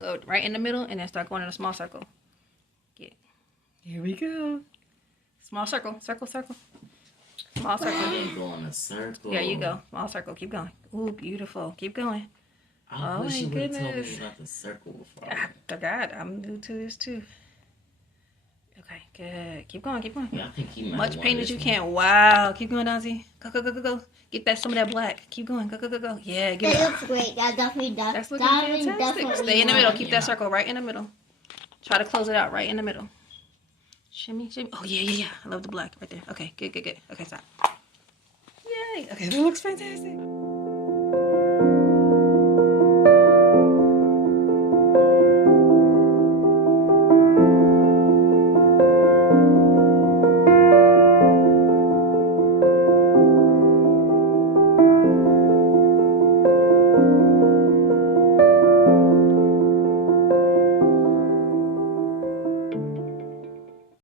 Go right in the middle and then start going in a small circle. Yeah. Here we go. Small circle, circle, circle. Small circle. I go in a circle. There you go. Small circle. Keep going. Ooh, beautiful. Keep going. I wish you would have told me about the circle before. I forgot. I'm new to this too. Okay, good. Keep going, keep going. Yeah, I think you might much paint as you can. Wow. Keep going, Donzie. Go, go, go, go, go. Get that some of that black. Keep going. Go, go, go, go. Yeah, give it. That looks great. That definitely does. That's looking fantastic. Stay in the middle. Keep that circle right in the middle. Try to close it out right in the middle. Shimmy, shimmy. Oh, yeah, yeah, yeah. I love the black right there. Okay, good, good, good. Okay, stop. Yay. Okay, that looks fantastic.